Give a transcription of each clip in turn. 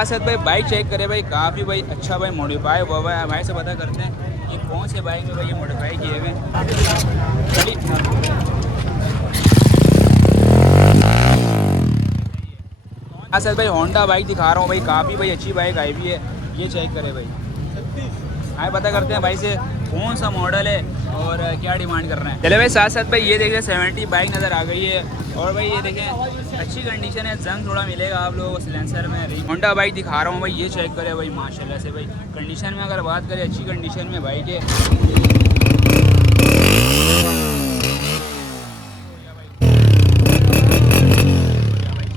असद भाई bike check करे भाई, काफ़ी भाई अच्छा भाई मॉडिफाई हुआ है। भाई से पता करते हैं ये कौन से बाइक में भाई ये मॉडिफाई किए हुए हैं। असद भाई होंडा बाइक दिखा रहा हूँ भाई, काफ़ी भाई अच्छी बाइक आई हुई है। ये चेक करे भाई, आए पता करते हैं भाई से कौन सा मॉडल है और क्या डिमांड कर रहे हैं। चले भाई साथ साथ भाई ये देखें 70 बाइक नज़र आ गई है। और भाई ये देखें अच्छी कंडीशन है, जंग थोड़ा मिलेगा आप लोगों को सिलेंसर में। होंडा बाइक दिखा रहा हूँ भाई, ये चेक करें भाई माशाल्लाह से भाई कंडीशन में अगर बात करें अच्छी कंडीशन में बाइक है।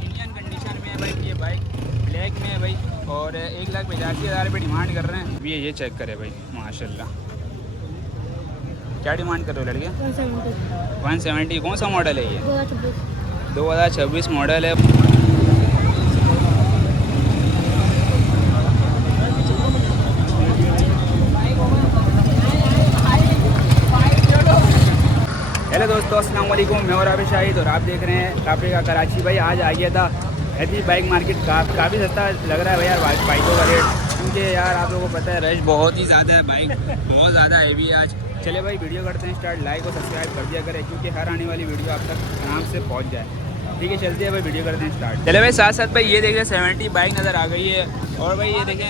इंडियन कंडीशन में है भाई ये बाइक, ब्लैक में है भाई और 1,85,000 रुपये डिमांड कर रहे हैं। ये चेक करें भाई माशाल्लाह। क्या डिमांड कर रहे हो लड़के? 170। कौन सा मॉडल है ये? 2026 मॉडल है। हेलो दोस्तों, अस्सलाम वालेकुम। मैं और आबिद शाहिद और आप देख रहे हैं काफ़ी का कराची। भाई आज आ गया था हैवी बाइक मार्केट। काफ़ी सस्ता लग रहा है भाई यार बाइकों का रेट, क्योंकि यार आप लोगों को पता है रश बहुत ही ज़्यादा है, बाइक बहुत ज़्यादा हैवी है आज। चले भाई वीडियो करते हैं स्टार्ट। लाइक और सब्सक्राइब कर दिया करें क्योंकि हर आने वाली वीडियो आप तक आराम से पहुंच जाए। ठीक है चलते हैं भाई, वीडियो करते हैं स्टार्ट। चले भाई साथ साथ भाई ये देखें 70 बाइक नज़र आ गई है। और भाई ये देखें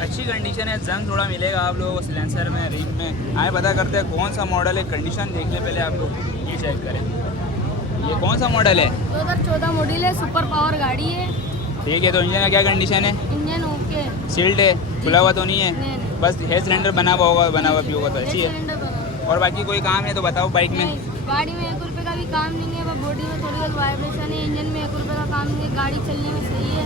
अच्छी कंडीशन है, जंग थोड़ा मिलेगा आप लोगों को सिलेंसर में, रिंग में। आए पता करते हैं कौन सा मॉडल है, कंडीशन देख लें पहले आप लोग। ये चेक करें, ये कौन सा मॉडल है? 2014 मॉडल है, सुपर पावर गाड़ी है। ठीक है, तो इंजन का क्या कंडीशन है? इंजन ओके, सील्ड है, खुला हुआ तो नहीं है? नहीं। बस हेयर सिलेंडर बना हुआ भी होगा तो अच्छी है। और बाकी कोई काम है तो बताओ बाइक में। गाड़ी में 1 रुपये का भी काम नहीं है, बॉडी में थोड़ी बहुत वाइब्रेशन है। इंजन में 1 रुपये का काम नहीं है, गाड़ी चलने में सही है।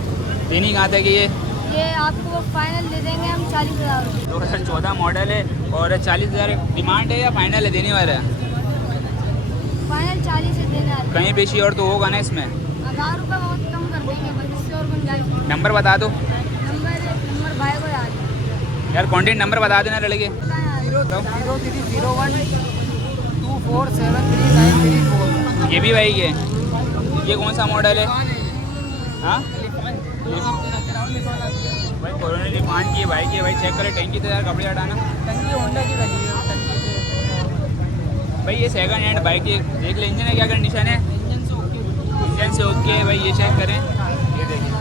देनी कहाँ तक है ये? ये आपको फाइनल दे देंगे हम 40,000 रुपये। 2014 मॉडल है और 40,000 डिमांड है या फाइनल है देने वाला है? फाइनल 40 से देने वाले। कहीं पेशी और तो होगा ना इसमें? 1000 रुपये बहुत कम कर देंगे, बस इससे और गुंजाइश नहीं। नंबर बता दो नंबर भाई को याद है यार, कॉन्टेक्ट नंबर बता देना लड़के। 030124739334। ये भी बाइक है। ये कौन सा मॉडल है? हाँ भाई कोरोना डिमांड की बाइक है भाई। चेक करें टंकी तो यार, कपड़े हटाना। टंकी होंडा की लगी है, टंकी से भाई ये सेकंड हैंड बाइक है, देख ले इंजन है क्या कंडीशन है? इंजन से ओके है भाई। ये चेक करें, ये देखिए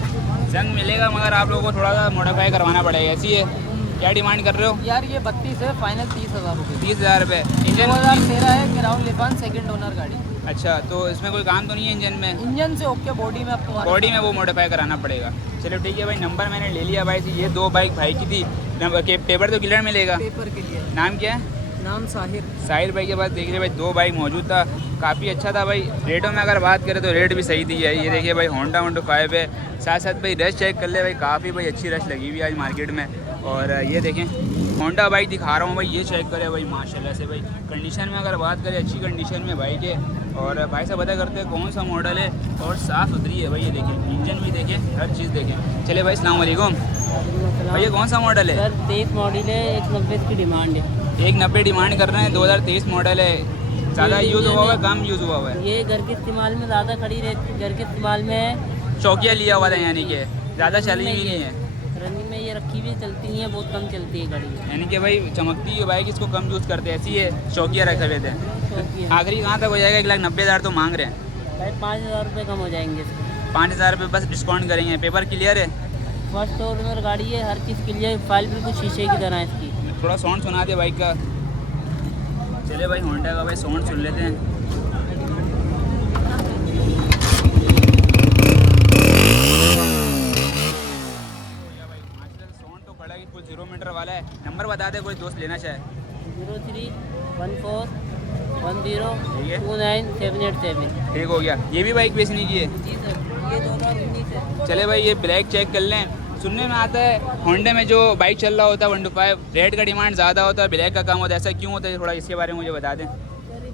जंग मिलेगा मगर आप लोगों को थोड़ा सा मॉडिफाई करवाना पड़ेगा। ऐसी है। क्या डिमांड कर रहे हो? यार ये 32 है, फाइनल 30,000 रुपये। 30,000 रुपये। इंजन 2013 है, ग्राउंड लिफान सेकंड ओनर गाड़ी। अच्छा, तो इसमें कोई काम तो नहीं है इंजन में? इंजन से ओके, बॉडी में आपको बॉडी में वो मॉडिफाई कराना पड़ेगा। चलो ठीक है भाई, नंबर मैंने ले लिया भाई से। ये 2 बाइक भाई की थी, नंबर के पेपर तो क्लियर मिलेगा। पेपर के लिए नाम क्या है? नाम साहिर भाई के पास देख रहे भाई 2 बाइक मौजूद था, काफ़ी अच्छा था भाई। रेटों में अगर बात करें तो रेट भी सही दी है। ये देखिए भाई होंडा 125 है। साथ साथ भाई रश चेक कर ले भाई, काफ़ी भाई अच्छी रश लगी हुई है आज मार्केट में। और ये देखें होंडा बाइक दिखा रहा हूँ भाई, ये चेक करें भाई माशाल्लाह से भाई कंडीशन में अगर बात करें अच्छी कंडीशन में बाइक है। और भाई से पता करते हैं कौन सा मॉडल है और साफ़ सुथरी है भाई। ये देखें इंजन भी देखें, हर चीज़ देखें। चले भाई अस्सलाम वालेकुम। भैया कौन सा मॉडल है? सर 23 मॉडल है, 190 की डिमांड है। 190 डिमांड कर रहे हैं। 2023 मॉडल है। ज़्यादा यूज़ हुआ हुआ है, कम यूज़ हुआ हुआ है? ये घर के इस्तेमाल में ज़्यादा खड़ी रहती, घर के इस्तेमाल में है। चौकिया लिया हुआ था यानी कि ज़्यादा चली हुई नहीं है। रनिंग में ये रखी हुई चलती नहीं है, बहुत कम चलती है गाड़ी। यानी कि भाई चमकती है बाइक, इसको कम यूज़ करते हैं। ऐसी है, चौकिया रखे हुए थे। आखिरी कहाँ तक हो जाएगा? 1,90,000 तो मांग रहे हैं भाई। 5,000 रुपये कम हो जाएंगे। 5,000 रुपये बस डिस्काउंट करेंगे। पेपर क्लियर है? फर्स्ट ओनर गाड़ी है, हर चीज़ क्लियर, फाइल बिल्कुल शीशे की तरह है इसकी। थोड़ा साउंड सुना दे बाइक का। चले भाई होंडा का भाई साउंड सुन लेते हैं। साउंड तो बड़ा ही फुल 0 मीटर वाला है। नंबर बता दे कोई दोस्त लेना चाहे। 031410298787। ठीक हो गया। ये भी बाइक बेचने की है? जी सर, ये 2019 है। चले भाई ये ब्लैक चेक कर लें। सुनने में आता है होंडा में जो बाइक चल रहा होता है 125, रेड का डिमांड ज़्यादा होता है, ब्लैक का कम होता है। ऐसा क्यों होता है? थोड़ा इसके बारे में मुझे बता दें।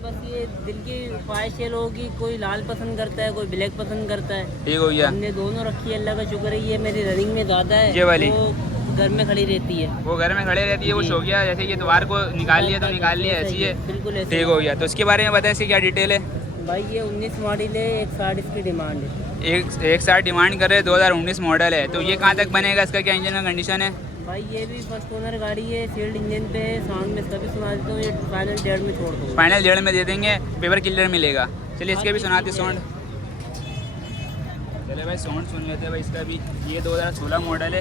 बस ये दिल की ख्वाहिश है लोगों की, कोई लाल पसंद करता है, कोई ब्लैक पसंद करता है। ठीक हो गया। हमने दोनों रखी है, अल्लाह का शुक्र है। ये मेरी रनिंग में ज़्यादा है, ये वाली? तो घर में खड़ी रहती है। वो घर में खड़े रहती है, वो शौकिया जैसे कि इतवार को निकाल लिया तो निकाल लिया, ऐसी है? बिल्कुल ऐसे। ठीक हो गया। तो इसके बारे में बताएं, इसकी क्या डिटेल है? भाई ये 19 मॉडल है, 160 इसकी डिमांड है। एक साथ डिमांड कर रहे हैं, 2019 मॉडल है। तो ये कहाँ तक बनेगा, इसका क्या इंजन का कंडीशन है? भाई ये भी फर्स्ट ओनर गाड़ी है, सील्ड इंजन पे है, साउंड में इसका भी सुना देता हूँ, ये फाइनल 1.5 में छोड़ दो। फाइनल 1.5 में दे देंगे, पेपर क्लियर मिलेगा। चलिए इसके भी सुनाते साउंड। चले भाई साउंड सुन लेते हैं भाई इसका भी। ये 2016 मॉडल है।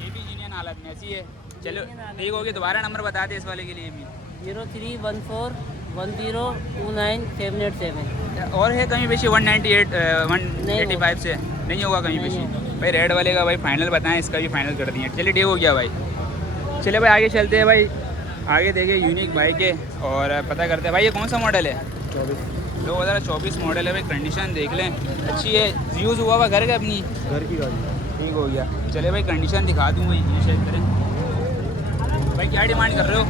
ये भी इंजन हालत में ऐसी है। चलो ठीक होगी, दोबारा नंबर बता दे इस वाले के लिए भी। 031410298787। और है कहीं पेशी 185 से नहीं होगा कहीं पेशी भाई। रेड वाले का भाई फाइनल बताएं, इसका भी फाइनल कर दिए। चलिए ठीक हो गया भाई। चलिए भाई आगे चलते हैं भाई। आगे देखिए यूनिक बाइक है और पता करते हैं भाई ये कौन सा मॉडल है। 2024 मॉडल है भाई। कंडीशन देख लें अच्छी है, यूज़ हुआ हुआ घर का अपनी घर की गाड़ी। ठीक हो गया। चले भाई कंडीशन दिखा दूँ भाई, ये चेक करें भाई। क्या डिमांड कर रहे हो?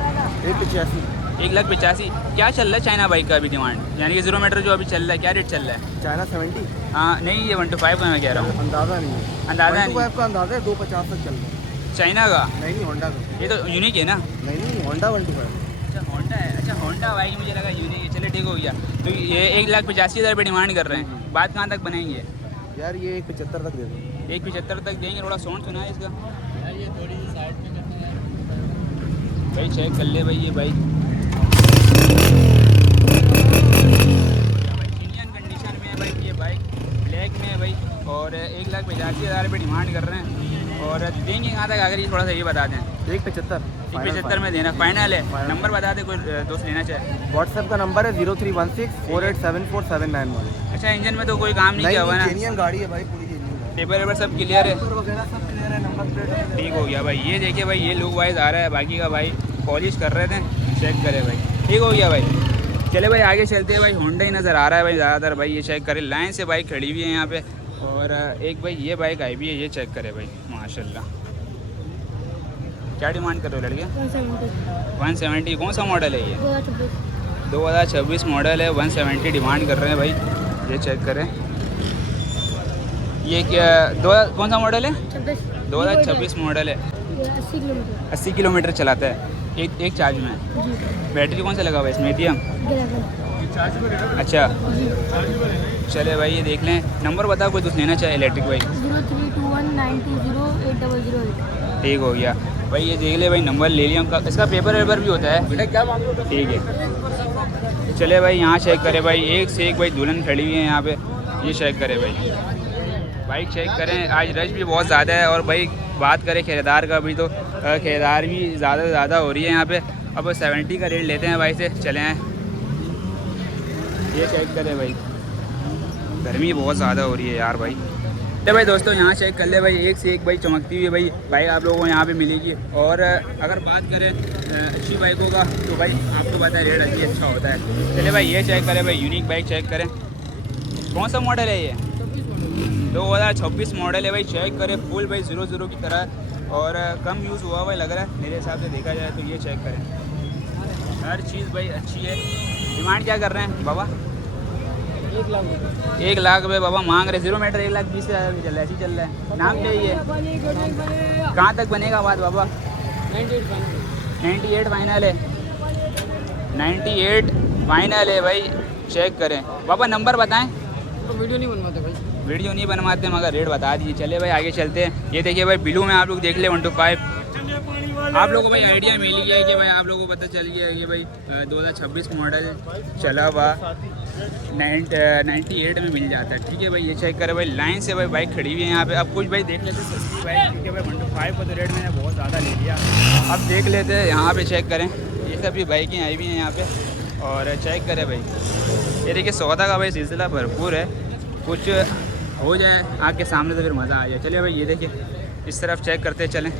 1,85,000। क्या चल रहा है चाइना बाइक का अभी डिमांड, यानी कि 0 मीटर जो अभी चल रहा है, क्या रेट चल रहा है? चाइना 70। हाँ नहीं, ये 125 का मैं कह रहा हूँ। अंदाज़ा नहीं है, अंदाज़ा नहीं, 125 का अंदाज़ा है, 250 तक चल रहा है। चाइना का नहीं होंडा का। ये तो यूनिक है ना? नहीं होंडा 125। अच्छा होंडा है। अच्छा होंडा बाइक मुझे लगा यूनिक है। चले ठीक हो गया। तो ये 1,85,000 रुपये डिमांड कर रहे हैं। बात कहाँ तक बनाएंगे यार ये 175 तक दे दो। 1,75 तक देंगे। थोड़ा साउंड सुना है इसका ये थोड़ी सी साइड में भाई। चेक कर ले भाई ये बाइक इंडियन कंडीशन में है भाई। ये बाइक ब्लैक में है भाई और 1,85,000 रुपये डिमांड कर रहे हैं। और देंगे कहाँ तक अगर ये थोड़ा सा ये बता दें। 175 में देना फाइनल है। नंबर बता दे, कोई दोस्त लेना चाहे। व्हाट्सएप का नंबर है 031648744791। अच्छा इंजन में तो कोई काम नहीं किया हुआ ना? जेन्युइन गाड़ी है भाई, पूरी जेन्युइन है। पेपर वेपर सब क्लियर है? पेपर वगैरह सब क्लियर है, नंबर प्लेट है। ठीक हो गया भाई। ये देखिए भाई, ये लुक वाइज आ रहा है। बाकी का भाई पॉलिश कर रहे थे, चेक करे भाई। ठीक हो गया भाई। चले भाई आगे चलते हैं भाई। होंडा ही नज़र आ रहा है भाई ज़्यादातर भाई। ये चेक करे, लाइन से बाइक खड़ी हुई है यहाँ पे। और एक भाई ये बाइक आई भी है, ये चेक करे भाई माशाल्लाह। क्या डिमांड कर रहे हो लड़के? 170। कौन सा मॉडल है ये? 2026 मॉडल है। 170 डिमांड कर रहे हैं भाई। ये चेक करें। ये क्या कौन सा मॉडल है? 2026 मॉडल है। 80 किलोमीटर चलाता है एक चार्ज में। बैटरी कौन सा लगा हुआ है इसमें? लिथियम। अच्छा चले भाई ये देख लें। नंबर बताओ, कोई कुछ लेना चाहे इलेक्ट्रिक बाइक। 0321920800। ठीक हो गया भाई। ये देख ले भाई, नंबर ले लिया उनका। इसका पेपर वेपर भी होता है? ठीक है। चले भाई यहाँ चेक करे भाई। एक से एक भाई दुल्हन खड़ी हुई है यहाँ पे। ये चेक करे भाई, बाइक चेक करें। आज रश भी बहुत ज़्यादा है। और भाई बात करें खरीदार का भी, तो खरीदार भी ज़्यादा से ज़्यादा हो रही है यहाँ पे। अब 70 का रेट लेते हैं भाई से। चले हैं ये चेक करें भाई। गर्मी बहुत ज़्यादा हो रही है यार भाई। तो भाई दोस्तों यहाँ चेक कर ले भाई, एक से एक भाई चमकती हुई भाई बाइक आप लोगों को यहाँ पे मिलेगी। और अगर बात करें अच्छी बाइकों का, तो भाई आपको पता है रेट अभी अच्छा होता है। चले भाई ये चेक करें भाई, यूनिक बाइक चेक करें। कौन सा मॉडल है ये? 2026 मॉडल है भाई। चेक करें फुल भाई 00 की तरह। और कम यूज़ हुआ हुआ लग रहा है मेरे हिसाब से देखा जाए तो। ये चेक करें, हर चीज़ भाई अच्छी है। डिमांड क्या कर रहे हैं बाबा? 1 लाख रुपये बाबा मांग रहे। 0 मीटर 1,20,000 चल रहा है, ऐसे ही चल रहा है। नाम क्या है ये? कहाँ तक बनेगा बात बाबा? 98 फाइनल है। 98 फाइनल है भाई। चेक करें बाबा। नंबर बताएं। तो वीडियो नहीं बनवाते भाई, वीडियो नहीं बनवाते मगर रेट बता दीजिए। चले भाई आगे चलते हैं। ये देखिए भाई ब्लू में आप लोग देख ले 125। आप लोगों को भाई आइडिया मिल गया है कि भाई आप लोगों को पता चल गया है कि भाई 2026 मॉडल चला हुआ 98 में मिल जाता है। ठीक है भाई। ये चेक करें भाई, लाइन से भाई बाइक खड़ी हुई है यहाँ पे। अब कुछ भाई देख लेते हैं सस्ती बाइक। ठीक है भाई 125 का तो रेट मैंने बहुत ज़्यादा ले लिया। अब देख लेते हैं यहाँ पे। चेक करें, ये सब भी बाइकें आई हुई हैं यहाँ पे। और चेक करें भाई, ये देखिए सौदा का भाई सिलसिला भरपूर है। कुछ हो जाए आग के सामने तो फिर मज़ा आ जाए। चलिए भाई ये देखिए इस तरफ चेक करते चलें।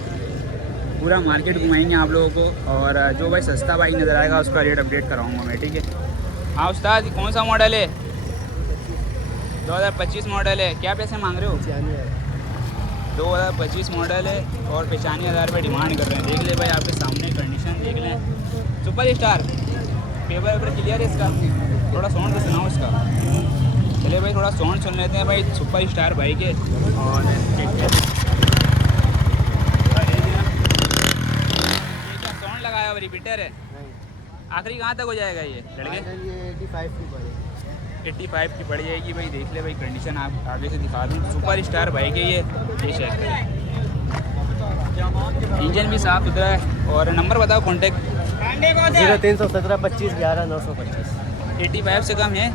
पूरा मार्केट घुमाएंगे आप लोगों को। और जो भाई सस्ता बाइक नज़र आएगा उसका रेट अपडेट कराऊंगा मैं। ठीक है। हाँ उस्ताद, कौन सा मॉडल है? 2025 मॉडल है। क्या पैसे मांग रहे हो? 2025 मॉडल है और 95,000 रुपये डिमांड कर रहे हैं। देख ले भाई आपके सामने कंडीशन देख लें। Super star paper vapour clear है इसका? थोड़ा साउंड तो सुनाओ इसका। चलिए भाई थोड़ा साउंड सुन लेते हैं भाई सुपर स्टार बाइक है। और ये क्या साउंड लगाया हुआ रिपीटर है? आखिरी कहाँ तक हो जाएगा ये लड़के? ये 85 की पड़ेगी। 85 की पड़ जाएगी भाई। देख ले भाई कंडीशन आप आगे से दिखा दूँ। सुपर स्टार बाइक है ये चेक करें। इंजन भी साफ़ सुथरा है। और नंबर बताओ कॉन्टेक्ट। 0317 25 11 925। 85 से कम है?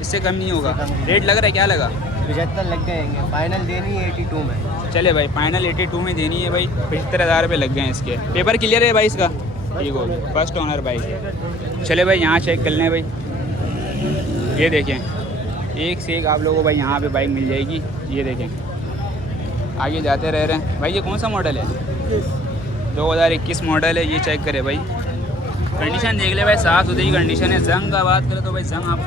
इससे कम नहीं होगा? रेट लग रहा है, क्या लगा? 75 लग जाएंगे, फाइनल देनी है 82 में। चले भाई फाइनल 82 में देनी है भाई। 75,000 रुपये लग गए हैं इसके। पेपर क्लियर है भाई इसका? ठीक हो गया, फर्स्ट ओनर बाइक है। चले भाई यहाँ चेक कर लें भाई। ये देखें, एक से एक आप लोगों को भाई यहाँ पे बाइक मिल जाएगी। ये देखें, आगे जाते रह रहे हैं भाई। ये कौन सा मॉडल है? 2021 मॉडल है। ये चेक करें भाई, कंडीशन देख ले भाई, साफ़ सुथरी कंडीशन है। जंग का बात करें तो भाई जंग आप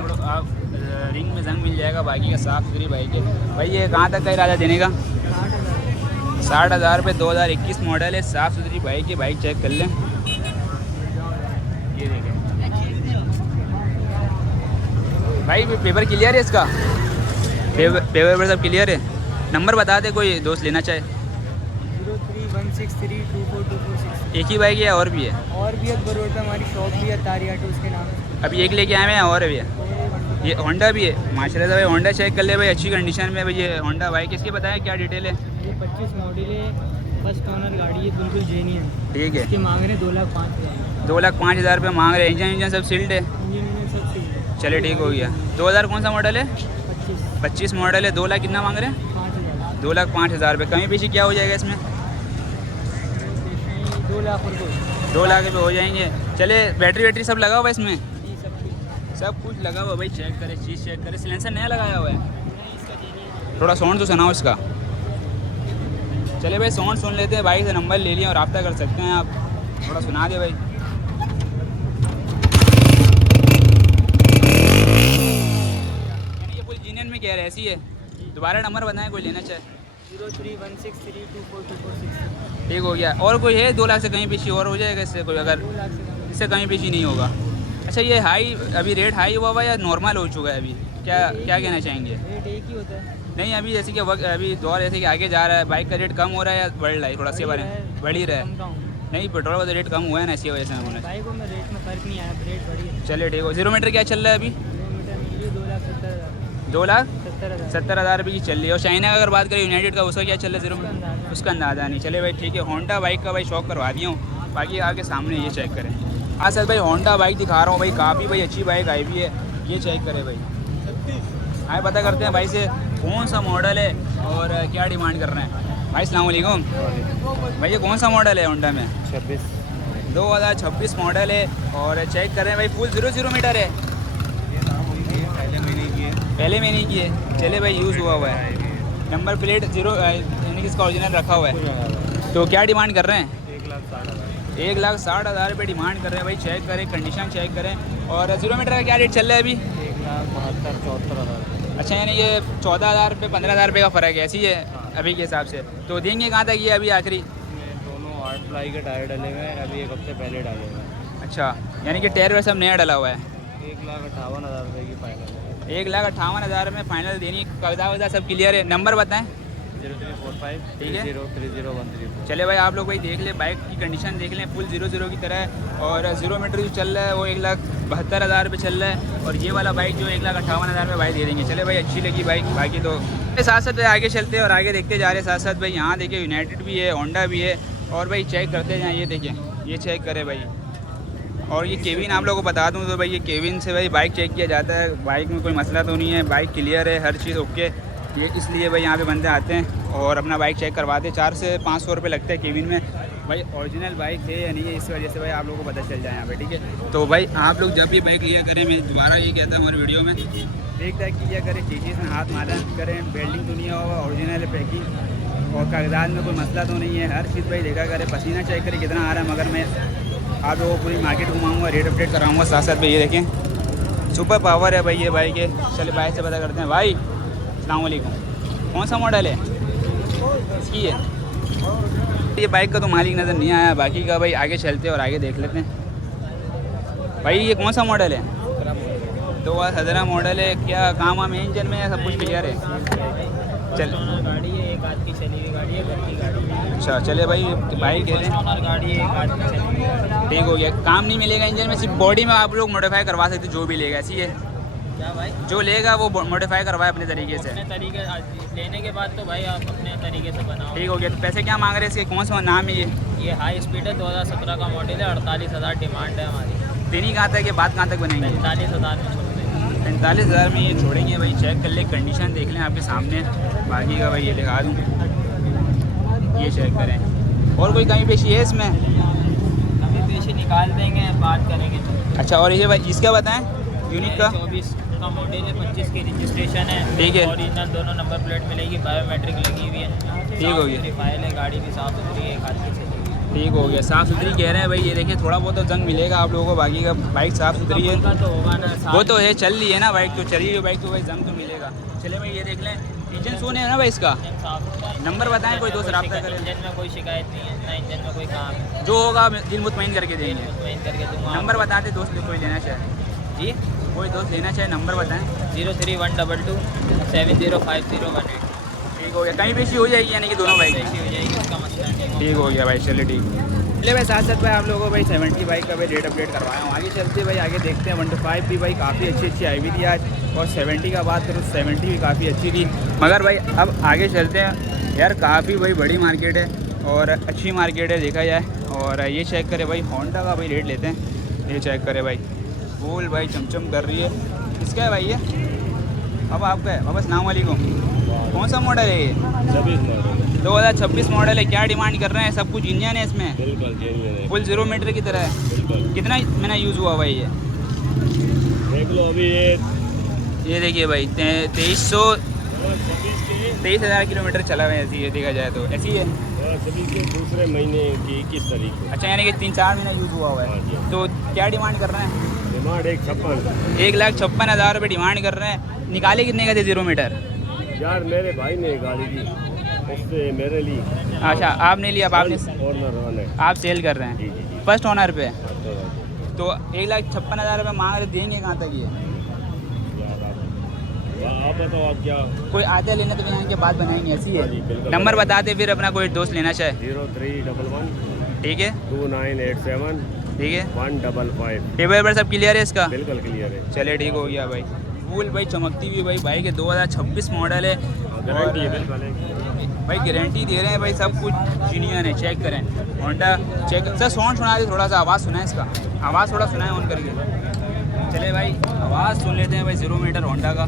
रिंग में जंग मिल जाएगा, बाकी का साफ़ सुथरी बाइक है भाई। ये कहाँ तक का इरादा देने का? 60,000 रुपये। 2021 मॉडल है, साफ़ सुथरी बाइक है। बाइक चेक कर लें। ये देखें भाई, पेपर क्लियर है इसका? पेपर सब क्लियर है। नंबर बता दे कोई दोस्त लेना चाहे। 0316324246। एक ही बाइक है और भी है? और भी अकबर रोड पे हमारी शॉप भी है, तारी ऑटो उसके नाम से। अभी एक लेके आए हैं और भी है? ये होंडा भी है माशाल्लाह से भाई। होंडा चेक कर ले भाई, अच्छी कंडीशन में भाई। ये होंडा बाइक इसकी बताएं क्या डिटेल है? ये 25 मॉडल है, फर्स्ट ओनर गाड़ी है, बिल्कुल जेन्युइन। ठीक है। इसकी मांग रहे 2,05,000। 2,05,000 रुपये मांग रहे हैं। इंजन सब सील्ड है? इंजन सब ठीक है। चले ठीक हो गया। 2000 कौन सा मॉडल है? 25 25 मॉडल है। 2 लाख कितना मांग रहे हैं? 5,000। 2,05,000 रुपये। कमी पीछे क्या हो जाएगा इसमें? 2 लाख रुपये। 2 लाख रुपये हो जाएंगे। चले बैटरी वैटरी सब लगा हुआ है इसमें? ये सब ठीक। सब कुछ लगा हुआ भाई। चेक करें, चीज़ चेक करें। सिलेंसर नया लगाया हुआ है? थोड़ा साउंड तो सुनाओ इसका। चले भाई साउंड सुन लेते हैं। भाई से नंबर ले लिया और रब्ता कर सकते हैं आप। थोड़ा सुना दे भाई। यानी ये फुल जीनियन में कह रहे ऐसी है? दोबारा नंबर बताएं कोई लेना चाहे। 0316324246। ठीक हो गया। और कोई है 2 लाख से कहीं पीछे और हो जाएगा इससे कोई? अगर 2 लाख से कम। इससे कहीं पीछे नहीं होगा? अच्छा, ये हाई अभी रेट हाई हुआ हुआ या नॉर्मल हो चुका है अभी? क्या क्या कहना चाहेंगे? रेट एक ही होता है। नहीं, अभी जैसे कि वक्त अभी दौर जैसे कि आगे जा रहा है, बाइक का रेट कम हो रहा है या बढ़ रहा है? थोड़ा से बारे में बढ़ ही रहा है। कम का हूँ। नहीं, पेट्रोल का तो रेट कम हुआ है ना, इसी वजह से मैं बोला। बाइकों में रेट में फ़र्क नहीं आया, रेट बढ़ी है। चलिए ठीक हो। 0 मीटर क्या चल रहा है अभी? किलोमीटर मिली 2,70,000। 2,70,000 रुपये की चल रही है। और चाइना का अगर बात करें यूनाइटेड का, उसका क्या चल रहा है 0 मीटर? उसका अंदाज़ा नहीं। चले भाई ठीक है। होंडा बाइक का भाई शौक करवा दिया हूँ। बाकी आगे सामने ये चेक करें। हाँ सर भाई, होंडा बाइक दिखा रहा हूँ भाई। काफ़ी भाई अच्छी बाइक आई हुई है। ये चेक करें भाई। आए पता करते हैं भाई से कौन सा मॉडल है और क्या डिमांड कर रहे हैं। भाई अस्सलाम वालेकुम। भाई ये कौन सा मॉडल है होंडा में? 26। 2026 मॉडल है। और चेक कर रहे हैं भाई, फुल 0 मीटर है। पहले महीने की है। चले भाई, यूज़ हुआ हुआ है। नंबर प्लेट 0 यानी कि इसका ओरिजिनल रखा हुआ है। तो क्या डिमांड कर रहे हैं? 1,60,000 रुपये डिमांड कर रहे हैं भाई। चेक करें, कंडीशन चेक करें। और 0 मीटर का क्या रेट चल रहा है अभी? 1,72,74,000। अच्छा, यानी ये 14,000 रुपये 15,000 रुपये का फ़र्क है, ऐसी है अभी के हिसाब से। तो देंगे कहाँ तक ये अभी आखिरी? दोनों 8 प्लाई के टायर डले हुए हैं, अभी एक हफ्ते पहले डाले हुए हैं। अच्छा, यानी कि टायर सब नया डला हुआ है। 1,58,000 रुपये की फाइनल है। 1,58,000 में फाइनल देनी। कागजा वगैरह सब क्लियर है। नंबर बताएं। 0345 ठीक है। 3030 चले भाई, आप लोग भाई देख ले, बाइक की कंडीशन देख लें, फुल 0 की तरह है। और 0 मीटर जो चल रहा है वो 1,72,000 रुपये चल रहा है। और ये वाला बाइक जो 1,58,000 में भाई दे देंगे। चले भाई, अच्छी लगी बाइक। बाकी तो साथ साथ आगे चलते हैं और आगे देखते जा रहे हैं। साथ साथ भाई यहाँ देखिए यूनाइटेड भी है, होंडा भी है। और भाई चेक करते जाएँ। ये देखें, ये चेक करें भाई। और ये केविन आप लोगों को बता दूं तो भाई, ये केविन से भाई बाइक चेक किया जाता है। बाइक में कोई मसला तो नहीं है, बाइक क्लियर है, हर चीज़ ओके। ये इसलिए भाई यहाँ पे बंदे आते हैं और अपना बाइक चेक करवाते हैं। 400 से 500 रुपये लगते हैं केविन में। भाई ओरिजिनल बाइक है या नहीं है, इस वजह से भाई आप लोगों को पता चल जाए यहाँ पे। ठीक है, तो भाई आप लोग जब भी बाइक लिया करें, मैं दोबारा ये कहता हूँ हमारे वीडियो में, देख दाख किया करें, चीज़ में हाथ मारा करें, बेल्डिंग तो नहीं होगा, ओरिजिनल पैकिंग और कागजात में कोई मसला तो नहीं है। हर चीज़ भाई देखा करें, पसीना चेक करें कितना आ रहा है। मगर मैं आप लोगों को पूरी मार्केट घुमाऊँगा, रेट अपडेट कराऊँगा साथ साथ भाई। ये देखें, सुपर पावर है भाई ये बाइक है। चलिए बाइक से पता करते हैं। भाई अस्सलाम वालेकुम, कौन सा मॉडल है इसकी है? ये बाइक का तो मालिक नज़र नहीं आया, बाकी का भाई आगे चलते और आगे देख लेते हैं। भाई ये कौन सा मॉडल है? 2017 मॉडल है। क्या काम वाम है इंजन में या सब कुछ क्लियर है? चल ओनर गाड़ी है, एक आध की चली हुई गाड़ी है, घर की गाड़ी है। अच्छा चले भाई बाइक है फर्स्ट ओनर गाड़ी है, एक आध की चली हुई गाड़ी है। ठीक हो गया। काम नहीं मिलेगा इंजन में, सिर्फ बॉडी में आप लोग मॉडिफाई करवा सकते जो भी लेगा, ऐसी है क्या भाई? जो लेगा वो मॉडिफाई करवाए अपने तरीके से। अपने तरीके लेने के बाद तो भाई आप अपने तरीके से बनाओ। ठीक हो गया। तो पैसे क्या मांग रहे हैं इसके, कौन सा नाम है ये? ये हाई स्पीड है, 2017 का मॉडल है, 48,000 डिमांड है हमारी। देनी कहाँ तक है, बात कहाँ तक बनाएंगे? 45,000 में छोड़ देंगे। 45,000 में ये छोड़ेंगे भाई। चेक कर ले, कंडीशन देख लें आपके सामने। बाकी का भाई ये दिखा दूँ, ये चेक करें। और कोई कमी पेशी है इसमें? कभी पेशी निकाल देंगे, बात करेंगे। अच्छा, और ये भाई इसका बताएं, यूनिक का? 24 का मॉडल है, 25 की रजिस्ट्रेशन है। ठीक है। ओरिजिनल दोनों नंबर प्लेट मिलेगी, बायोमेट्रिक लगी हुई है। ठीक हो गया। फाइल है, गाड़ी भी साफ सुथरी है, खाद की चली हुई है। ठीक हो गया। साफ़ सुथरी कह रहे हैं भाई। ये देखिए थोड़ा बहुत तो जंग मिलेगा आप लोगों को, बाकी का बाइक साफ़ सुथरी है। उनका तो होगा ना, वो तो है, चल रही है ना बाइक, तो चली हुई बाइक तो भाई जंग तो मिलेगा। चले भाई ये देख लें, इंजन सोने है ना भाई इसका? नंबर बताएं, कोई दोस्त रब्ता करे। इंजन में कोई शिकायत नहीं है, ना इंजन में कोई काम है। जो होगा दिल मुतमईन करके देंगे। मुतमईन करके दूंगा। नंबर बताते दोस्त, कोई लेना चाहे जी, कोई दोस्त लेना चाहे नंबर बताएं। 03122 705018। ठीक हो गया। कहीं पेशी हो जाएगी यानी कि दोनों बाइक? ऐसी हो जाएगी, उसका मसला नहीं है। ठीक हो गया भाई, चलिए ठीक। चलिए भाई, साथ साथ भाई आप लोगों को भाई 70 बाइक का भाई रेट अपडेट करवाया हूँ। आगे चलते भाई, आगे देखते हैं। 125 भी भाई काफ़ी अच्छी आई हुई थी आज, और 70 का बात करूँ 70 भी काफ़ी अच्छी थी। मगर भाई अब आगे चलते हैं यार, काफ़ी भाई बड़ी मार्केट है और अच्छी मार्केट है देखा जाए। और ये चेक करें भाई, होंडा का भाई रेट लेते हैं। ये चेक करें भाई, फूल भाई चमचम कर रही है। किसका है भाई ये? अब आपका है बाबा? अस्सलाम वालेकुम। कौन सा मॉडल है ये? 2026 मॉडल है। क्या डिमांड कर रहे हैं? सब कुछ इंजन है इसमें? बिल्कुल फुल 0 मीटर की तरह है। बिल्कुल। कितना महीना यूज़ हुआ भाई ये? देख लो अभी ये देखिए भाई, 23,000 किलोमीटर चला हुआ है ऐसी, ये देखा जाए तो ऐसी है। के दूसरे महीने की 21 तारीख को। अच्छा, यानी कि 3-4 महीना यूज़ हुआ है। हाँ जी। तो क्या डिमांड कर रहे हैं? डिमांड 156। 1,56,000 रुपये डिमांड कर रहे हैं। निकाले कितने का थे 0 मीटर? यार मेरे भाई ने गाड़ी दी, उससे मेरे लिए। अच्छा, आपने लिया? आपने ऑनर है। आप सेल कर रहे जी हैं जी जी। फर्स्ट ओनर पे? तो तो 1,56,000 रुपये मांग रहे, देंगे कहाँ तक ये? यार आप बताओ, आप क्या? कोई आते हैं लेने तो यहाँ के बाद बनाएंगे, ऐसी हाँ जी, है। बिल्कुल। नंबर बता दे फिर अपना, कोई दोस्त लेना चाहे। 0311 ठीक है, 2987 ठीक है। 155। टेबल पर सब क्लियर है इसका? बिल्कुल क्लियर है। चले ठीक हो गया भाई। फूल भाई चमकती हुई भाई बाइक है, 2026 मॉडल है। गारंटी है बिल्कुल है। भाई गारंटी दे रहे हैं भाई, सब कुछ जीनियन है। चेक करें होंडा, चेक सर। साउंड सुना दे थोड़ा सा, आवाज़ सुना है इसका, आवाज़ थोड़ा सुना है ऑन करके। चले भाई आवाज़ सुन लेते हैं भाई 0 मीटर होंडा का।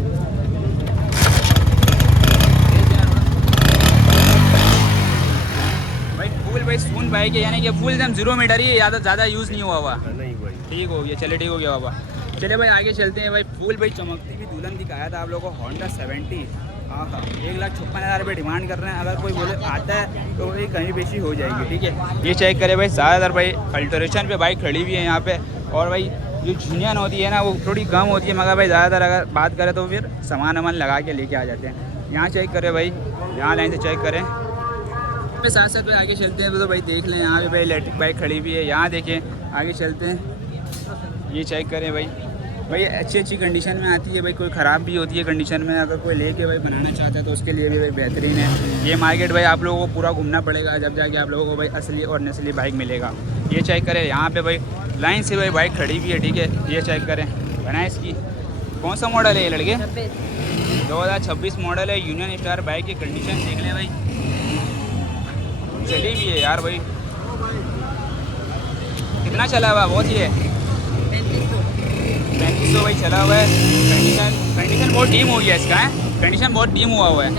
भाई फुल भाई सुन बाइक है, यानी कि फुल एकदम 0 मीटर ही, ज़्यादा यूज़ नहीं हुआ हुआ। नहीं भाई। ठीक हो गया, चले ठीक हो गया बाबा। चले भाई आगे चलते हैं भाई। फुल भाई चमकती हुई दुल्हन दिखाया था आप लोगों को, होंडा 70। हाँ हाँ, 1,56,000 रुपये डिमांड कर रहे हैं। अगर कोई बोले आता है तो भाई कहीं बेची हो जाएगी। ठीक है, ये चेक करें भाई, ज़्यादातर भाई अल्टरेशन पे बाइक खड़ी हुई है यहाँ पे। और भाई जो झुनियन होती है ना, वो थोड़ी कम होती है, मगर भाई ज़्यादातर अगर बात करें तो फिर सामान वामान लगा के लेके आ जाते हैं। यहाँ चेक करें भाई, यहाँ लाइन से चेक करें। फिर साथ साथ भाई आगे चलते हैं तो भाई देख लें, यहाँ पे भाई इलेक्ट्रिक बाइक खड़ी हुई है। यहाँ देखें, आगे चलते हैं, ये चेक करें भाई। भाई अच्छी कंडीशन में आती है भाई, कोई ख़राब भी होती है कंडीशन में। अगर कोई लेके भाई बनाना चाहता है तो उसके लिए भी भाई बेहतरीन है। ये मार्केट भाई आप लोगों को पूरा घूमना पड़ेगा, जब जाके आप लोगों को भाई असली और नस्ली बाइक मिलेगा। ये चेक करें, यहाँ पे भाई लाइन से भाई बाइक खड़ी हुई है। ठीक है, ये चेक करें, बनाए इसकी। कौन सा मॉडल है ये लड़के? 2026 मॉडल है, यूनियन स्टार बाइक की कंडीशन देख लें भाई, चली भी है यार भाई। कितना चला हुआ? बहुत ही है, 3500 भाई चला हुआ है। कंडीशन बहुत डीम हो गया इसका है, कंडीशन बहुत डीम हुआ है।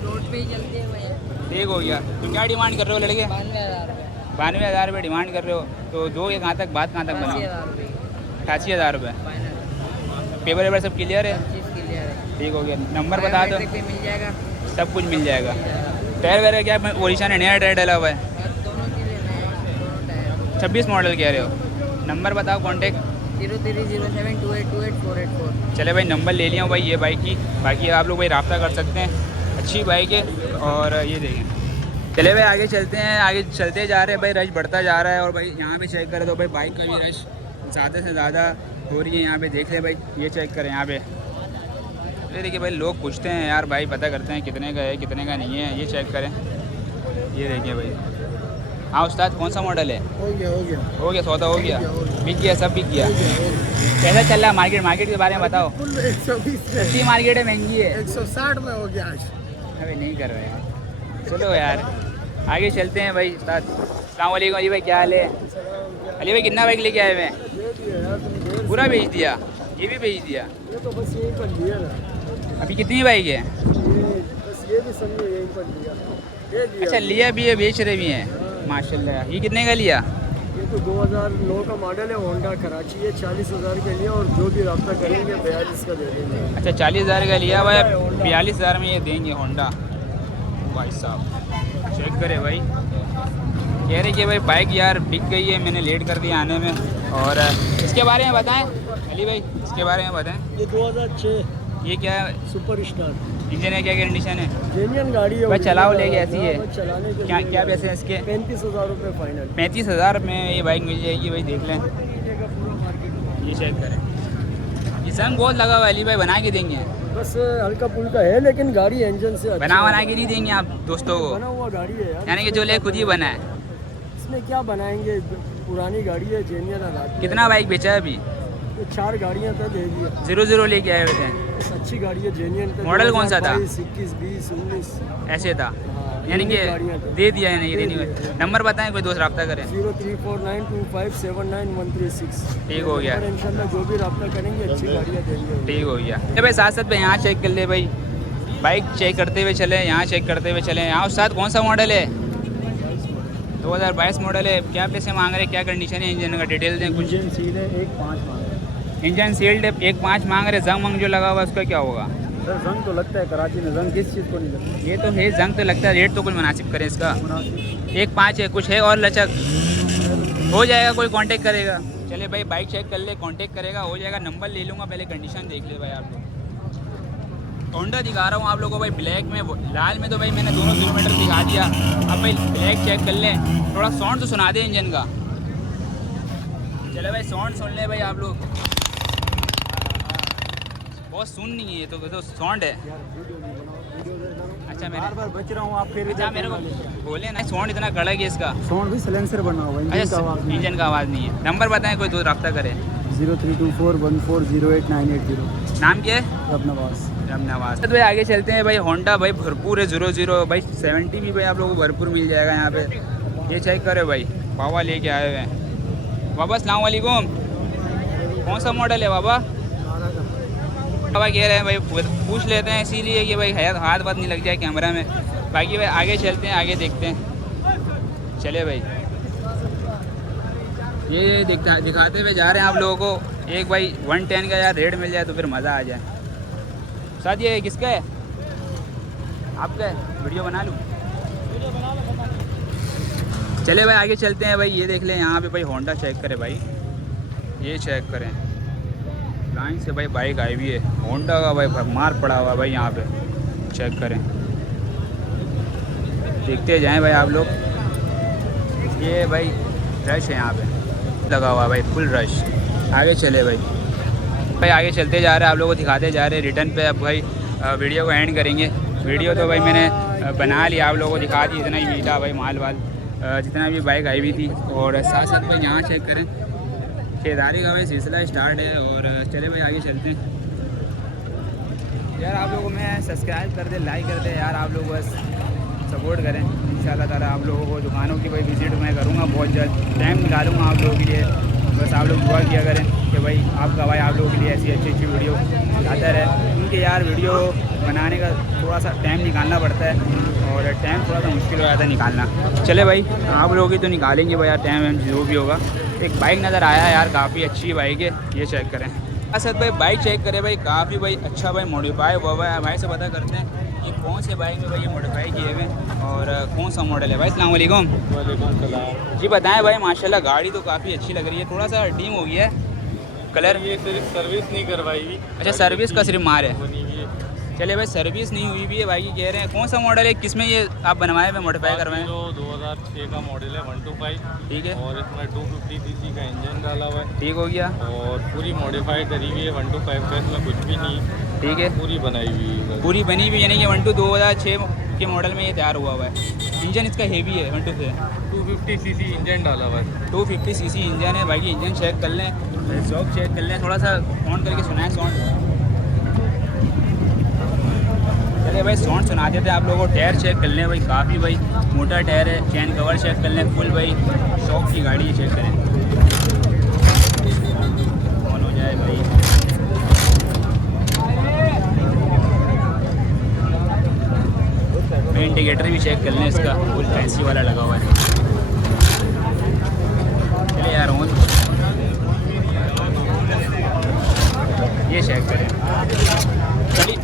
रोड पे ही चलते हैं। ठीक हो गया। तो क्या डिमांड कर रहे हो लड़के? 92,000 रुपये डिमांड कर रहे हो। तो दो ये कहाँ तक, बात कहाँ तक बनाओ? 88,000 रुपये। पेपर वेपर सब क्लियर है? ठीक हो गया। नंबर बता दो। मिल जाएगा, सब कुछ मिल जाएगा। टायर वगैरह क्या ओरिजिनल है, नया टायर डला हुआ है? 26 मॉडल कह रहे हो। नंबर बताओ, कॉन्टेक्ट। 03072828 चले भाई, नंबर ले लिया हूँ भाई ये बाइक की। बाकी आप लोग भाई रब्ता कर सकते हैं, अच्छी बाइक है। और ये देखें, चले भाई आगे चलते हैं। आगे चलते जा रहे हैं भाई, रश बढ़ता जा रहा है। और भाई यहाँ पे चेक करें तो भाई बाइक का भी रश ज़्यादा से ज़्यादा हो रही है। यहाँ पे देख ले भाई, ये चेक करें यहाँ पे ये देखिए भाई लोग पूछते हैं यार भाई पता करते हैं कितने का है कितने का नहीं है, ये चेक करें। ये देखिए भाई। हाँ उस्ताद कौन सा मॉडल है? हो गया सौदा हो गया, बिक गया, सब बिक गया। कैसा चल रहा है मार्केट के बारे में बताओ। 120 सस्ती मार्केट है महंगी है? 160 में हो गया आज। अभी नहीं कर रहे हैं। चलो यार आगे चलते हैं भाई। उस्ताद अस्सलाम वालेकुम। अली भाई क्या हाल है? अली भाई कितना बाइक लेके आए हुए हैं? पूरा बेच दिया? ये भी बेच दिया? ये तो बस यहीं पर लिया ना। अभी कितनी बाइक है? बस ये भी समझो यहीं पर लिया। ये लिया। अच्छा लिया भी है, बेच रहे भी हैं माशाल्लाह। ये कितने का लिया? ये तो 2009 का मॉडल है, होंडा कराची है। 40,000 के लिए और जो भी रब्ता करेंगे 42 का दे देंगे। अच्छा 40,000 का लिया भाई, 42,000 में ये देंगे होंडा। भाई साहब चेक करे भाई। कह रहे कि भाई बाइक यार बिक गई है, मैंने लेट कर दिया आने में। और इसके बारे में बताएं अली भाई, इसके बारे में बताएं। ये 2006 ये क्या है? सुपर स्टार इंजन है, क्या कंडीशन है? जेन्युइन गाड़ी है। भाई चलाओ लेके ऐसी है। चलाने के क्या लिए क्या पैसे हैं इसके? 35,000 रुपये फाइनल। 35,000 में ये बाइक मिल जाएगी भाई, देख लें। ये चेक करें। ये संग बहुत लगा हुआ है अली भाई, बना के देंगे? बस हल्का फुल्का है लेकिन गाड़ी इंजन से अच्छी बना है। के नहीं देंगे आप दोस्तों को? बना हुआ गाड़ी है यार। यानी कि जो ले खुद ही बना है? इसमें क्या बनाएंगे, पुरानी गाड़ी है, जेन्युइन है। कितना बाइक बेचा है अभी? तो 4 गाड़ियाँ तो दे दी है। 0 लेके आए हुए थे? बस अच्छी गाड़ी है, जेन्युइन। मॉडल कौन सा था? 21, 20, 19 ऐसे था हाँ, यानी कि गाड़ियाँ तो। दे दिया यानी कि दे देनी दिया। हुई। नंबर बताएं, कोई दोस्त रब्ता करें। 03492579 ठीक हो गया। इंशाल्लाह जो भी रब्ता करेंगे अच्छी गाड़ियाँ देंगे। ठीक हो गया। ये भाई साथ साथ में यहाँ चेक कर ले भाई, बाइक चेक करते हुए चले, यहाँ चेक करते हुए चले। यहाँ उस साथ कौन सा मॉडल है? 2022 मॉडल है। क्या पैसे मांग रहे हैं, क्या कंडीशन है इंजन का, डिटेल दें कुछ। इंजन सील है, 1.5 मांग रहे हैं। इंजन सील्ड है, 1.5 मांग रहे। जंग मंग जो लगा हुआ है उसका क्या होगा? सर जंग तो लगता है कराची में, जंग किस चीज़ को नहीं लगता। ये तो है जंग तो लगता है, रेट तो कुछ मुनासिब करें इसका। 1.5 है, कुछ है और लचक हो जाएगा, कोई कांटेक्ट करेगा। चले भाई बाइक चेक कर ले, कांटेक्ट करेगा, हो जाएगा। नंबर ले लूँगा, पहले कंडीशन देख ले भाई आप लोग। होंडा दिखा रहा हूँ आप लोगों को भाई ब्लैक में, लाल में तो भाई मैंने दोनों किलोमीटर दिखा दिया। अब भाई ब्लैक चेक कर लें, थोड़ा साउंड तो सुना दे इंजन का। चले भाई साउंड सुन ले भाई आप लोग। बहुत सुन नहीं है, तो साउंड है। अच्छा मैं बार बच रहा हूँ, आप फिर अच्छा मेरे को बोले ना, साउंड इतना कड़क है इसका। साउंड भी सिलेंसर बना हुआ है, अच्छा इंजन का आवाज़ नहीं है। नंबर बताएं, कोई दोस्त रब्ता करे। 032414089880। नाम क्या है? रबनवाज। रमनवाज। तो भाई आगे चलते हैं भाई। होंडा भाई भरपूर है, 00 भाई 70 भी भाई आप लोगों को भरपूर मिल जाएगा यहाँ पे। ये चेक करो भाई, बाबा लेके आए हुए हैं। बाबा अस्सलाम वालेकुम। कौन सा मॉडल है बाबा? बाबा कह रहे हैं भाई पूछ लेते हैं, इसीलिए कि भाई हाथ बात नहीं लग जाए कैमरा में। बाकी भाई आगे चलते हैं, आगे देखते हैं। चले भाई, ये दिखाते हुए जा रहे हैं आप लोगों को। एक भाई 110 का यार रेट मिल जाए तो फिर मज़ा आ जाए। साथ ये किसका है? आपका है? वीडियो बना लूँ? चले भाई आगे चलते हैं भाई। ये देख लें यहाँ पे भाई होंडा चेक करें भाई, ये चेक करें। लाइन से भाई बाइक आई हुई है होंडा का भाई, मार पड़ा हुआ भाई यहाँ पे। चेक करें, देखते जाएं भाई आप लोग। ये भाई रश है यहाँ पे लगा हुआ भाई, फुल रश। आगे चले भाई आगे चलते जा रहे हैं, आप लोगों को दिखाते जा रहे हैं। रिटर्न पे अब भाई वीडियो को एंड करेंगे। वीडियो तो भाई मैंने बना लिया, आप लोगों को दिखा दी इतना ही मिला भाई, माल वाल जितना भी बाइक आई हुई थी। और साथ साथ भाई यहाँ चेक करें, खरीदारी का भाई सिलसिला स्टार्ट है। और चले भाई आगे चलते हैं। यार आप लोगों को मैं सब्सक्राइब कर दे, लाइक कर दे यार, आप लोग बस सपोर्ट करें। इंशाल्लाह ताला आप लोगों को दुकानों की भाई विज़िट मैं करूँगा बहुत जल्द, टाइम निकालूँगा आप लोगों के लिए। बस आप लोग दुआ किया करें कि भाई आपका भाई आप लोगों के लिए ऐसी अच्छी वीडियो आता रहे। क्योंकि यार वीडियो बनाने का थोड़ा सा टाइम निकालना पड़ता है और टाइम थोड़ा सा मुश्किल हो जाता है निकालना। चले भाई आप लोगों की तो निकालेंगे भाई यार टाइम जो भी होगा। एक बाइक नज़र आया यार, काफ़ी अच्छी बाइक है, ये चेक करें। असद भाई बाइक चेक करें भाई, काफ़ी भाई अच्छा भाई मॉडिफाई हुआ है। भाई से पता करते हैं ये कौन से बाइक में भाई ये मॉडिफाई किए हुए और कौन सा मॉडल है भाई। अस्सलाम वालेकुम। जी बताएं भाई, माशाल्लाह गाड़ी तो काफ़ी अच्छी लग रही है, थोड़ा सा डीम हो गया है कलर। ये सिर्फ सर्विस नहीं करवाई। अच्छा सर्विस का सिर्फ मार है। चलिए भाई सर्विस नहीं हुई भी है भाई, कह रहे हैं कौन सा मॉडल है, किस में ये आप बनवाए हुए मॉडिफाई करवाएं? जो 2006 का मॉडल है 125, ठीक है। और इसमें 250 सीसी का इंजन डाला हुआ है ठीक हो गया। और पूरी मॉडिफाई करी हुई है 125 का, इसमें कुछ भी नहीं। ठीक है, पूरी बनाई हुई है। पूरी बनी हुई, यानी कि 1 to 2006 के मॉडल में ये तैयार हुआ हुआ है। इंजन इसका हेवी है 1 to 5 250 सीसी इंजन डाला हुआ है। 250 सीसी इंजन है भाई। इंजन चेक कर लें, शॉक चेक कर लें, थोड़ा सा ऑन करके सुनाएं साउंड। चलिए भाई साउंड सुना देते हैं आप लोगों को। टायर चेक कर लें भाई, काफ़ी भाई मोटा टायर है। चैन कवर चेक कर लें, फुल भाई शॉक की गाड़ी है, चेक करें। ऑन हो जाए भाई। इंडिकेटर भी चेक कर लें, इसका फुल फैंसी वाला लगा हुआ है। चलिए यार ऑन, ये चेक करें। चलिए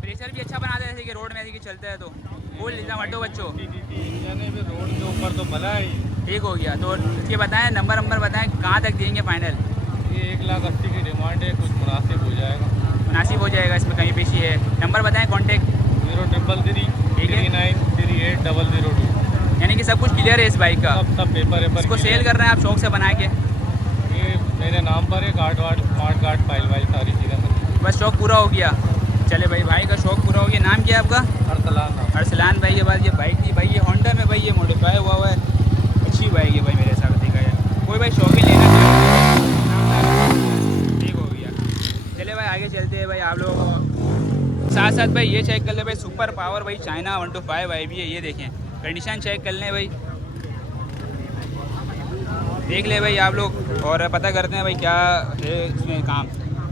प्रेशर भी अच्छा बना दे, जैसे कि रोड में ऐसे कि चलता है तो फुल एकदम हटो बच्चों। इंजन भी रोड के ऊपर तो भला है। ठीक हो गया। तो इसके बताएं नंबर बताएं, कहाँ तक देंगे फाइनल? ये 1,80,000 की डिमांड है, कुछ मुनासिब हो जाएगा। मुनासिब हो जाएगा, इसमें कहीं पेशी है। नंबर बताएं कॉन्टेक्ट। 033 ठीक है। 39 38 002। यानी कि सब कुछ क्लियर है इस बाइक का। सब पेपर इसको सेल कर रहे हैं आप शौक से बना के? ये मेरे नाम पर है, card ward smart card file while सारी चीज़ें। बस शौक पूरा हो गया। चले भाई का शौक पूरा हो गया। नाम क्या है आपका? अरसलान भाई के बाद ये बाइक थी भाई, ये होंडा में भाई ये मॉडिफाई हुआ है। अच्छी बाइक है भाई मेरे हिसाब से देखा जाए। कोई भाई शौक ही लेना चाहिए। ठीक हो गया। चले भाई आगे चलते हैं भाई आप लोगों को। साथ भाई ये चेक कर ले भाई, सुपर पावर भाई चाइना 1 to 5 आई भी है। ये देखें, कंडीशन चेक कर लें भाई, देख ले भाई आप लोग और पता करते हैं भाई क्या है इसमें काम।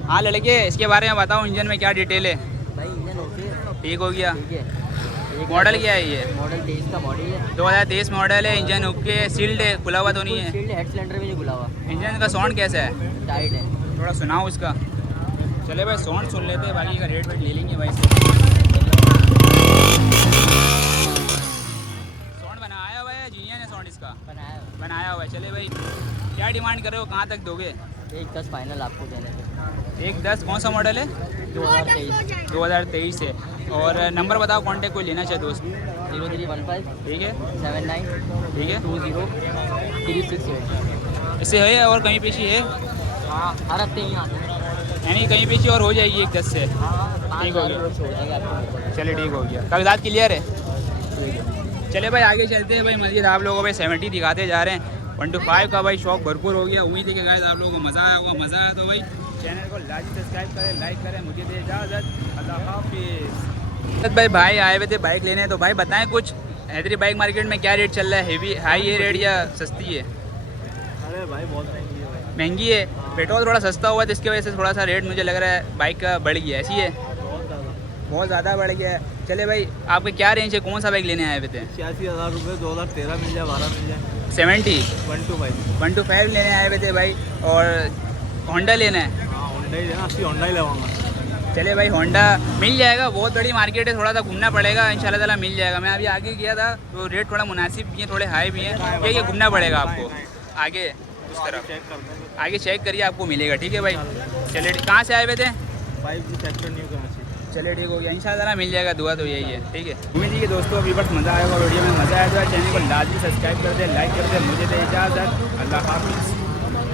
हाँ लड़के, इसके बारे में बताओ, इंजन में क्या डिटेल है? भाई इंजन ओके, ठीक हो गया। ठीक है। मॉडल क्या है ये? मॉडल 23 का मॉडल है। 2023 मॉडल है। इंजन ओके, सील्ड है, खुला हुआ तो नहीं है? फील्ड हेड सिलेंडर भी नहीं खुला हुआ, इंजन का साउंड कैसा है? टाइट है। थोड़ा सुनाओ उसका। चले भाई साउंड सुन लेते हैं, बाकी का रेट वेट ले लेंगे भाई। साउंड बनाया हुआ है जीनिया ने, साउंड इसका बनाया हुआ है। चले भाई क्या डिमांड कर रहे हो, कहाँ तक दोगे? 1,10 फाइनल आपको देने से। 1,10 कौन सा मॉडल है? 2023 है। और नंबर बताओ कॉन्टेक्ट कोई लेना चाहे दोस्त। 0315 ठीक है, 79 ठीक है। 20 368। इससे है और कहीं पेशी है? हाँ, हर हफ्ते ही आते हैं। यानी कहीं पेशी और हो जाएगी 1,10 से? ठीक हो गया। छोड़ देंगे आपको। चलिए ठीक हो गया, कागजात क्लियर है। चले भाई आगे चलते हैं भाई। मस्जिद आप लोगों को भाई 70 दिखाते जा रहे हैं। 1 to 5 का भाई शौक भरपूर हो गया। उम्मीद है कि गाइस आप लोगों को मज़ा आया होगा। मज़ा आया तो भाई चैनल को लाइक सब्सक्राइब करें, लाइक करें। मुझे दे इजाज़त, अल्लाह हाफिज़। भाई आए हुए थे बाइक लेने, तो भाई बताएं कुछ, हैदरी बाइक मार्केट में क्या रेट चल रहा है? हेवी हाई है रेट या सस्ती है? अरे भाई बहुत महंगी है भाई। महंगी है। पेट्रोल थोड़ा सस्ता हुआ तो इसकी वजह से थोड़ा सा रेट मुझे लग रहा है बाइक का बढ़ गया, ऐसी है? बहुत ज़्यादा बढ़ गया है। चले भाई आपके क्या रेंज है, कौन सा बाइक लेने आए हुए थे? 86,000 रुपये, 2013 मिल जाए, 12 मिल जाए। 70 1 to 5 लेने आए हुए थे भाई। और होंडा लेना है? हाँ होंडा ही लेना, 80 होंडा ही लेवाऊंगा। चले भाई होंडा मिल जाएगा, बहुत बड़ी मार्केट है, थोड़ा सा घूमना पड़ेगा, इंशाल्लाह ताला मिल जाएगा। मैं अभी आगे गया था तो रेट थोड़ा मुनासिब भी है, थोड़े हाई भी हैं। ये घूमना पड़ेगा आपको आगे उस तरफ, आगे चेक करिए आपको मिलेगा। ठीक है भाई, चलिए कहाँ से आए हुए थे? 5G sector new Karachi. चलिए ठीक हो गया, इंशाल्लाह ताला मिल जाएगा, दुआ तो यही है। ठीक है, उम्मीद है कि दोस्तों अभी बस मज़ा आएगा वीडियो में। मज़ा आया तो चैनल को लाजमी सब्सक्राइब कर दे, लाइक कर दे। मुझे दे इजाज़त, अल्लाह हाफिज़।